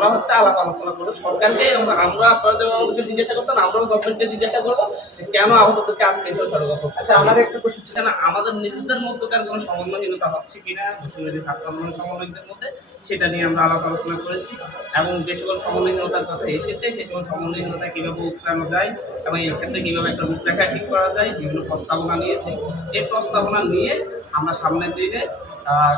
আমরা হচ্ছে আলাপ আলোচনা করব। সরকারকে আমরা আপনারা যেমন আমাদেরকে জিজ্ঞাসা করছেন আমরাও গভর্নমেন্টকে জিজ্ঞাসা করব যে কেন আহতদেরকে আজকে এসে সড়ক আচ্ছা আমার একটা প্রশ্ন ছিল। না আমাদের নিজেদের মধ্যকার কোনো সমন্বয়হীনতা হচ্ছে কিনা মুসলিমদের ছাত্র আন্দোলনের সমন্বয়কদের মধ্যে সেটা নিয়ে আমরা আলাপ আলোচনা করেছি। এবং যে সকল সমন্বয়হীনতার কথা এসেছে সেই সকল সমন্বয়হীনতা কীভাবে উত্তরানো যায় এবং এই ক্ষেত্রে কীভাবে একটা রূপরেখা ঠিক করা যায় বিভিন্ন প্রস্তাবনা নিয়েছি। এই প্রস্তাবনা নিয়ে আমরা সামনের দিনে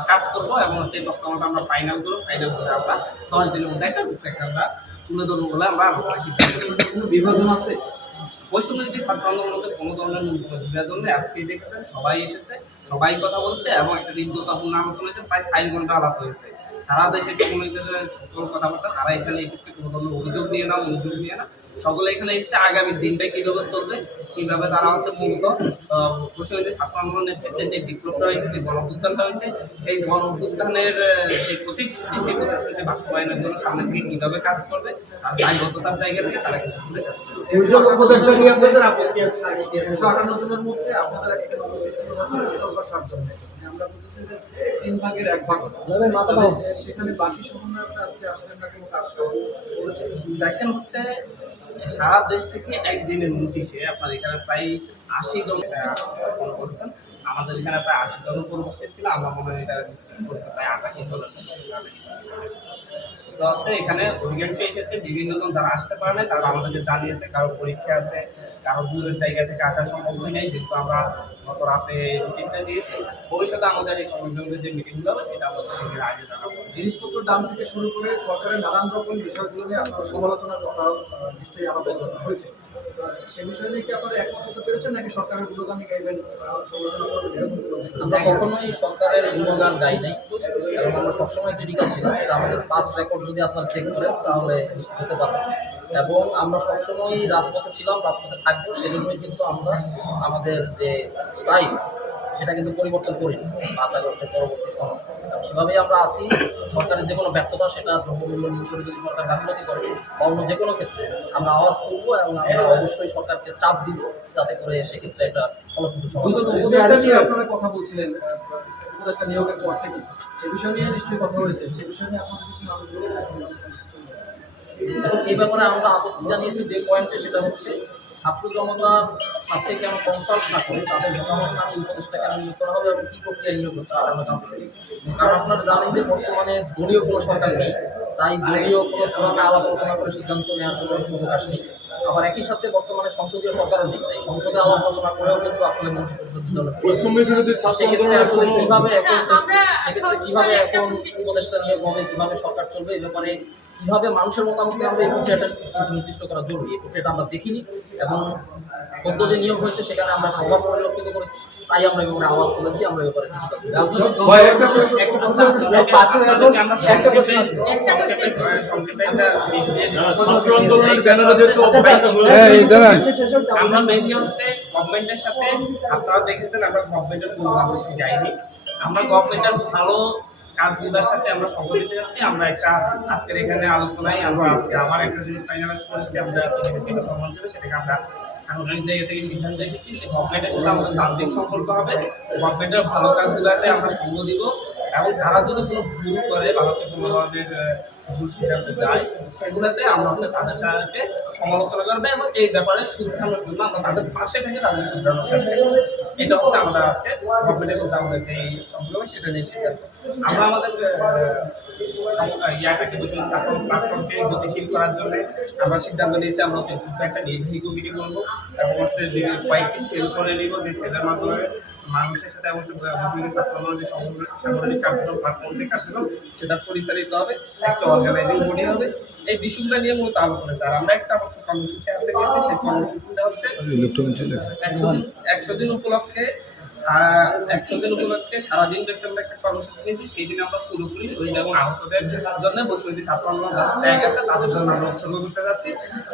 কাজ করব এবং হচ্ছে এই প্রস্তাবনাটা আমরা ফাইনাল করব ফাইনাল করে আমরা দশ দিনের মধ্যে একটা রূপরেখা আমরা তুলে ধরবো বলে আমরা আলোচনা সিদ্ধান্ত কোনো বিভাজন আছে? বৈষম্যনীতি ছাত্র আন্দোলনের মধ্যে কোনো ধরনের বিভাজন নেই। আজকে দেখেছেন সবাই এসেছে সবাই কথা বলছে এবং একটা হৃদ্যতাপূর্ণ আলোচনা হয়েছে প্রায় চার ঘণ্টা আলাপ হয়েছে। সারা দেশে সমন্বিতের সকল কথাবার্তা তারা এখানে এসেছে কোনো ধরনের অভিযোগ নিয়ে না অভিযোগ নিয়ে না। সকলে এখানে এসেছে আগামী দিনটা কীভাবে চলছে কীভাবে তারা হচ্ছে মূলত বৈষম্যনীতি ছাত্র আন্দোলনের নেতৃত্বে যে বিপ্লবটা হয়েছে যে গণ অভ্যুত্থানটা হয়েছে সেই গণ অভ্যুত্থানের যে প্রতিশ্রুতি সেই প্রতিশ্রুতি বাস্তবায়নের জন্য সামনে থেকে কীভাবে কাজ করবে আর দায়বদ্ধতার জায়গা থেকে তারা কিছু উপদেষ্টা নিয়ে আপনাদের আপত্তি? একশো আটান্ন জনের মধ্যে আপনাদের উপস্থিত জন মানে আমরা বলতেছি যে তিন ভাগের এক ভাগ। সেখানে বাকি সমন্বয়করা আজকে আসলে না কোনো কাজ দেখেন হচ্ছে সারা দেশ থেকে একদিনের নোটিশে আপনার এখানে প্রায় আশি জন করেছেন। আমাদের এখানে প্রায় আশি জন উপস্থিত ছিল, আমরা মনে হয় এটা প্রায় আটাশি তো হচ্ছে এখানে অধিকাংশ এসেছে, বিভিন্ন জন যারা আসতে পারে না তারা আমাদেরকে জানিয়েছে, কারও পরীক্ষা আছে, কারও দূরের জায়গা থেকে আসা সম্ভব হয় নাই, যেহেতু আমরা গত রাতে নোটিশটা দিয়েছি। ভবিষ্যতে আমাদের এই সংগঠনের যে মিটিংগুলো হবে, সেটা আমাদের আগে জানাব। জিনিসপত্রের দাম থেকে শুরু করে সরকারের নানান রকম বিষয়গুলো নিয়ে আপনার সমালোচনা করা নিশ্চয়ই আমাদের হয়েছে। সে বিষয়ে কি আপনারা একমত হতে সরকারের? আমরা কখনোই সরকারের গুণগান গাই নাই, কারণ আমরা সবসময় ক্রিটিক্যাল ছিলাম। এটা আমাদের ফার্স্ট রেকর্ড যদি আপনারা চেক করেন, তাহলে নিশ্চিত হতে পারবেন। এবং আমরা সবসময় রাজপথে ছিলাম, রাজপথে থাকব, সেজন্যই কিন্তু আমরা আমাদের যে স্টাইল সেটা কিন্তু পরিবর্তন করি পাঁচ আগস্টের পরবর্তী সময়। সেভাবেই আমরা আছি সরকারের যে কোনো ব্যর্থতা সেটা দ্রব্যমূল্য নিয়ন্ত্রণে যদি সরকার গাফিলতি করে বা অন্য যে কোনো ক্ষেত্রে আমরা আওয়াজ তুলবো এবং আমরা অবশ্যই সরকারকে চাপ দিব যাতে করে সেক্ষেত্রে একটা ফলপ্রসূ আপনারা কথা বলছিলেন উপদেষ্টা নিয়োগের পর থেকে। সে বিষয় নিয়ে নিশ্চয়ই কথা হয়েছে। সে বিষয় নিয়ে আপনাদের কিছু আলোচনা এখন এই ব্যাপারে আমরা আপত্তি জানিয়েছি যে পয়েন্টে সেটা হচ্ছে ছাত্র জনতার সাথে কেন কনসাল্ট না করে তাদের মতামত না নিয়ে উপদেশটা কেন নিয়োগ করা হবে এবং কী প্রক্রিয়া নিয়োগ হচ্ছে আমরা জানতে চাই কারণ আপনারা জানেন যে বর্তমানে দলীয় কোনো সরকার নেই তাই দলীয় কোনো ফোরামে আলাপ আলোচনা করে সিদ্ধান্ত নেওয়ার কোনো অবকাশ নেই। আবার একই সাথে বর্তমানে সংসদীয় সরকারও নেই তাই সংসদে আলাপ আলোচনা করেও কিন্তু আসলে সেক্ষেত্রে আসলে কীভাবে এখন সেক্ষেত্রে কীভাবে এখন উপদেষ্টা নিয়োগ হবে কীভাবে সরকার চলবে এই ব্যাপারে কীভাবে মানুষের মতামত নেওয়া হবে এই প্রক্রিয়াটা নির্দিষ্ট করা জরুরি? এই প্রক্রিয়াটা আমরা দেখিনি এবং সদ্য যে নিয়োগ হয়েছে সেখানে আমরা একটা পরিলক্ষিত করেছি তাই আমরা এই ব্যাপারে আওয়াজ তুলেছি আমরা ব্যাপারে হচ্ছে আমরা আমরা মেনলি গভর্নমেন্টের সাথে আপনারা দেখেছেন আমরা গভর্নমেন্টের কোনো কাছে যাইনি। আমরা গভর্নমেন্টের ভালো কাজগুলোর সাথে আমরা সফল দিতে যাচ্ছি। আমরা একটা আজকের এখানে আলোচনায় আমরা আজকে আবার একটা জিনিস ফাইনালাইজ করেছি। আমরা যেটা সম্মান ছিল সেটাকে আমরা সাংগঠনিক জায়গা থেকে সিদ্ধান্ত এসেছি। সেই গভর্নমেন্টের সাথে আমাদের তান্ত্রিক সম্পর্ক হবে। গভর্নমেন্টের ভালো কাজগুলোতে আমরা সঙ্গ দিব। এবং তারা যদি কোনো ভুল করে বা হচ্ছে কোনো ধরনের ভুল সিদ্ধান্তে যায়, সেগুলোতে আমরা হচ্ছে তাদের সাথে সমালোচনা করবে এবং এই ব্যাপারে শুধরানোর জন্য আমরা তাদের পাশে থেকে তাদের শুধরানোর চেষ্টা করব। এটা হচ্ছে আমাদের আজকে গভর্নমেন্টের সাথে আমাদের যে সম্পর্ক, সেটা নিয়ে সিদ্ধান্ত আমরা আমাদের ইয়াটাকে বসে ছাত্র প্ল্যাটফর্মকে গতিশীল করার জন্য আমরা সিদ্ধান্ত নিয়েছি, আমরা হচ্ছে একটা নির্বাহী কমিটি করব এবং হচ্ছে কয়েকটি সেল করে নিব, যে সেলের মাধ্যমে মানুষের সাথে এবং হচ্ছে মুসলিম ছাত্র আন্দোলনের যে সাংগঠনিক কার্যক্রম যে কার্যক্রম, সেটা পরিচালিত হবে, একটা অর্গানাইজিং বডি হবে। এই বিষয়গুলো নিয়ে মূলত আলোচনা আর আমরা একটা কর্মসূচি আনতে গেছি সেই কর্মসূচিটা হচ্ছে একশো দিন উপলক্ষে একশো দিন উপলক্ষে সারাদিন দেখতে আমরা একটা কর্মসূচি নিয়েছি। সেই দিন আমরা পুরোপুরি শহীদ এবং আহতদের জন্য বসুমতী ছাত্র আন্দোলন ত্যাগ আছে তাদের জন্য আমরা উৎসর্গ করতে যাচ্ছি।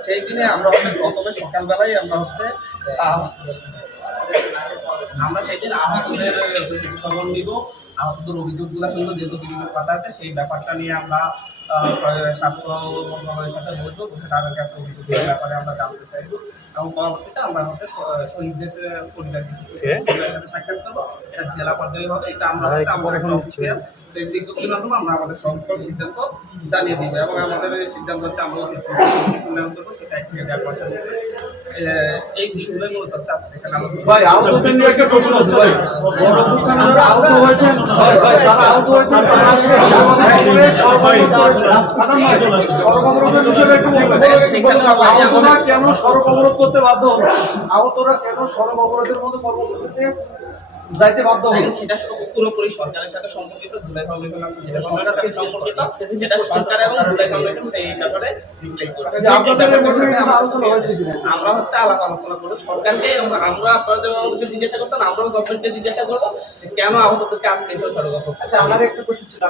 সেই দিনে আমরা প্রথমে সকালবেলায় আমরা হচ্ছে আমরা সেই দিন আহতদের খবর নিব। আহতদের অভিযোগগুলো শুনব যেহেতু বিভিন্ন কথা আছে সেই ব্যাপারটা নিয়ে আমরা স্বাস্থ্য মন্ত্রণালয়ের সাথে বলব বসে তাদের কাছে অভিযোগের ব্যাপারে আমরা জানতে চাইব এবং পরবর্তীতে আমরা হচ্ছে শহীদদের পরিবার কিছু সাথে সাক্ষাৎ করব। এটা জেলা পর্যায়ে হবে এটা আমরা হচ্ছে অফিসিয়াল এই বিজ্ঞপ্তির মাধ্যমে আমরা আমাদের সকল সিদ্ধান্ত জানিয়ে দিব এবং আমাদের এই সিদ্ধান্ত হচ্ছে আমরা উন্নয়ন করব সেটা এক থেকে দেড় মধ্যে। এই বিষয়গুলো মূলত এখানে কেন সড়ক অবরোধ করতে বাধ্য হলো? আহতরা কেন সড়ক অবরোধের মতো কর্মসূচিতে যাইতে বাধ্য দেখেন, সেটা পুরোপুরি সরকারের সাথে সম্পর্কিত ফাউন্ডেশন যেটা সরকারের সম্পর্কিত সেটা সরকার এবং ফাউন্ডেশন সেই ব্যাপারে রিপ্লাই করবে? আমরা হচ্ছে আলাপ আলোচনা করব সরকারকে এবং আমরা আপনারা যেমন আমাদেরকে জিজ্ঞাসা করছেন আমরাও গভর্নমেন্টকে জিজ্ঞাসা করব যে কেন আহতদেরকে আজকে এসে সড়ক আচ্ছা আমার একটা কোশ্চেন ছিল